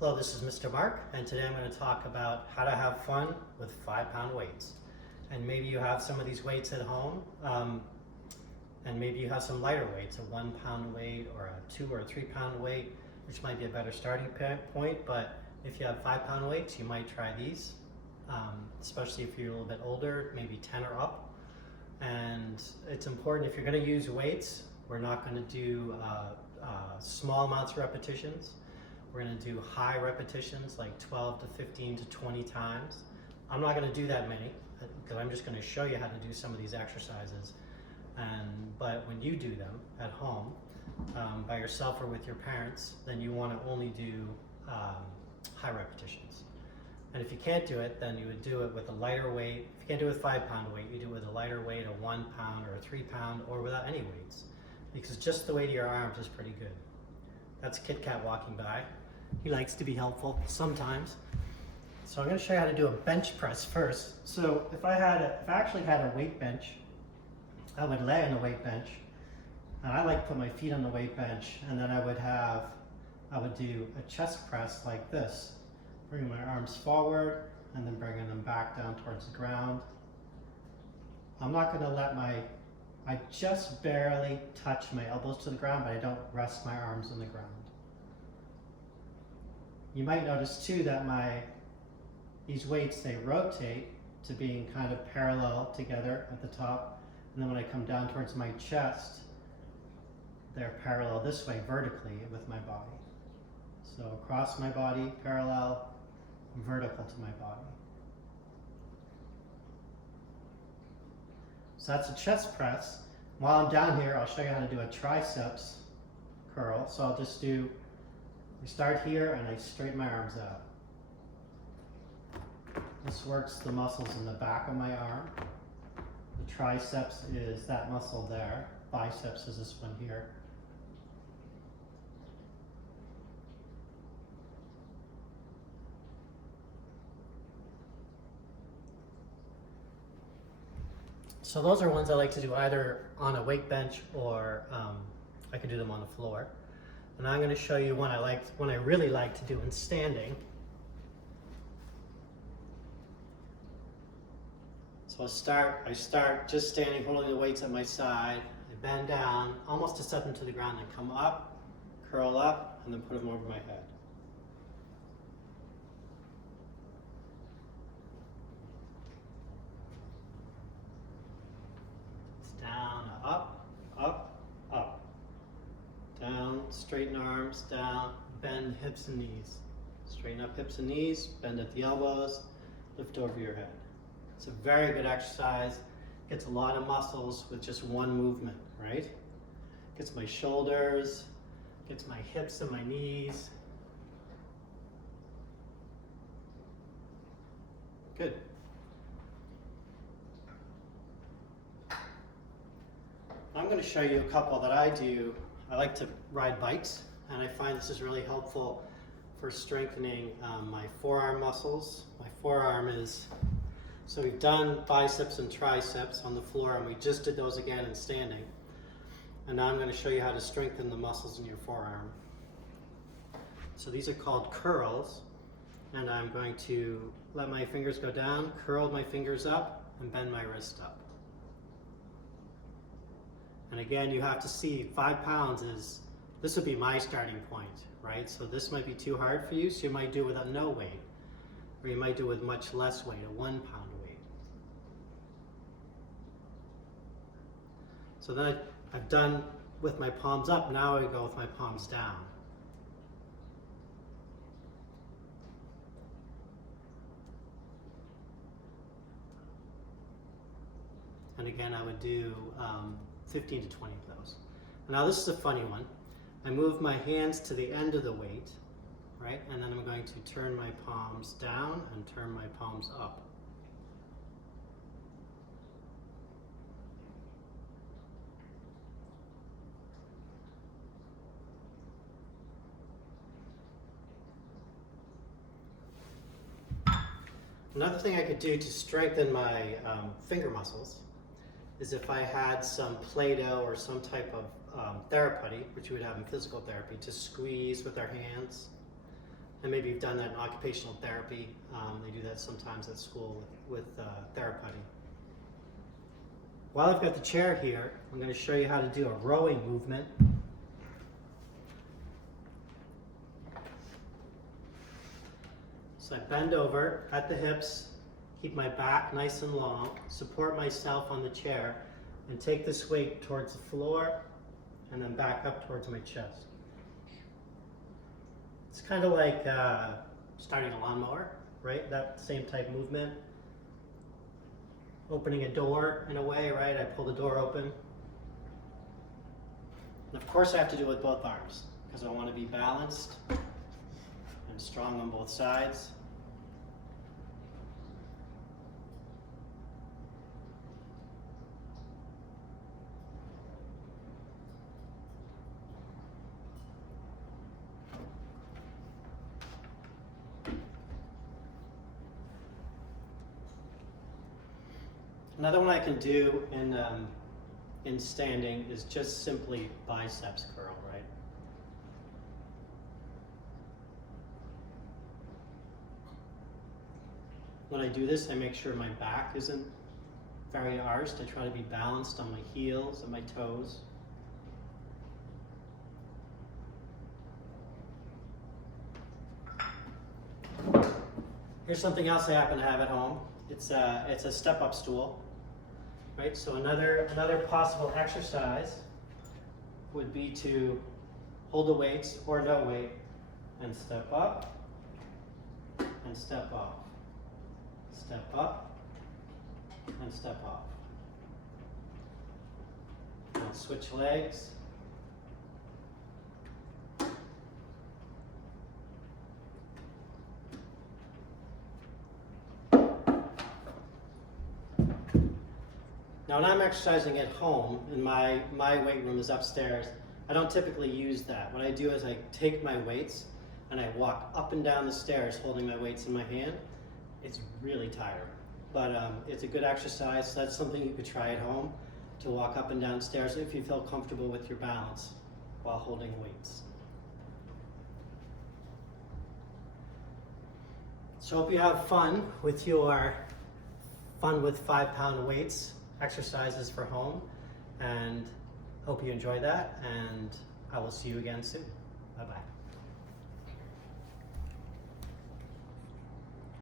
Hello, this is Mr. Mark, and today I'm going to talk about how to have fun with 5-pound weights. And maybe you have some of these weights at home, and maybe you have some lighter weights, a 1-pound weight or a 2 or 3-pound weight, which might be a better starting point. But if you have 5-pound weights, you might try these, especially if you're a little bit older, maybe 10 or up. And it's important, if you're going to use weights, we're not going to do small amounts of repetitions. We're going to do high repetitions, like 12 to 15 to 20 times. I'm not going to do that many because I'm just going to show you how to do some of these exercises. But when you do them at home by yourself or with your parents, then you want to only do high repetitions. And if you can't do it, then you would do it with a lighter weight. If you can't do it with 5-pound weight, you do it with a lighter weight, a 1-pound or a 3-pound, or without any weights, because just the weight of your arms is pretty good. That's Kit Kat walking by. He likes to be helpful sometimes. So I'm going to show you how to do a bench press first. So if I actually had a weight bench, I would lay on the weight bench, and I like to put my feet on the weight bench, and then I would do a chest press like this, bringing my arms forward and then bringing them back down towards the ground. I'm not going to I just barely touch my elbows to the ground, but I don't rest my arms on the ground. You might notice too that these weights, they rotate to being kind of parallel together at the top, and then when I come down towards my chest, they're parallel this way vertically with my body. So across my body, parallel, vertical to my body. So that's a chest press. While I'm down here, I'll show you how to do a triceps curl. So we start here and I straighten my arms out. This works the muscles in the back of my arm. The triceps is that muscle there. Biceps is this one here. So those are ones I like to do either on a weight bench or I can do them on the floor. And I'm going to show you one I really like to do in standing. So I start just standing, holding the weights at my side. I bend down, almost to step into the ground, then come up, curl up, and then put them over my head. Down, up, up, up. Down, straighten arms, down, bend hips and knees. Straighten up hips and knees, bend at the elbows, lift over your head. It's a very good exercise. Gets a lot of muscles with just one movement, right? Gets my shoulders, gets my hips and my knees. Good. I'm going to show you a couple that I do. I like to ride bikes, and I find this is really helpful for strengthening my forearm muscles. My forearm so we've done biceps and triceps on the floor, and we just did those again in standing. And now I'm going to show you how to strengthen the muscles in your forearm. So these are called curls, and I'm going to let my fingers go down, curl my fingers up, and bend my wrist up. And again, you have to see 5 pounds this would be my starting point, right? So this might be too hard for you, so you might do it with no weight, or you might do it with much less weight, a 1-pound weight. So then I've done with my palms up, now I go with my palms down. And again, I would do 15 to 20 of those. Now this is a funny one. I move my hands to the end of the weight, right? And then I'm going to turn my palms down and turn my palms up. Another thing I could do to strengthen my finger muscles is if I had some Play-Doh or some type of therapy, which you would have in physical therapy, to squeeze with our hands And maybe you've done that in occupational therapy. They do that sometimes at school with therapy. While I've got the chair here, I'm going to show you how to do a rowing movement. So I bend over at the hips, keep my back nice and long, support myself on the chair, and take this weight towards the floor and then back up towards my chest. It's kind of like starting a lawnmower, right? That same type movement. Opening a door in a way, right? I pull the door open. And of course I have to do it with both arms because I want to be balanced and strong on both sides. Another one I can do in standing is just simply biceps curl, right? When I do this, I make sure my back isn't very arched. I try to be balanced on my heels and my toes. Here's something else I happen to have at home. It's a step-up stool. Right, so another possible exercise would be to hold the weights or no weight and step up and step off, step up and step off. Now switch legs. Now when I'm exercising at home, and my weight room is upstairs, I don't typically use that. What I do is I take my weights and I walk up and down the stairs holding my weights in my hand. It's really tiring, but it's a good exercise. So that's something you could try at home, to walk up and down stairs if you feel comfortable with your balance while holding weights. So hope you have fun with your Fun with 5-pound weights exercises for home, and hope you enjoy that, and I will see you again soon. Bye-bye.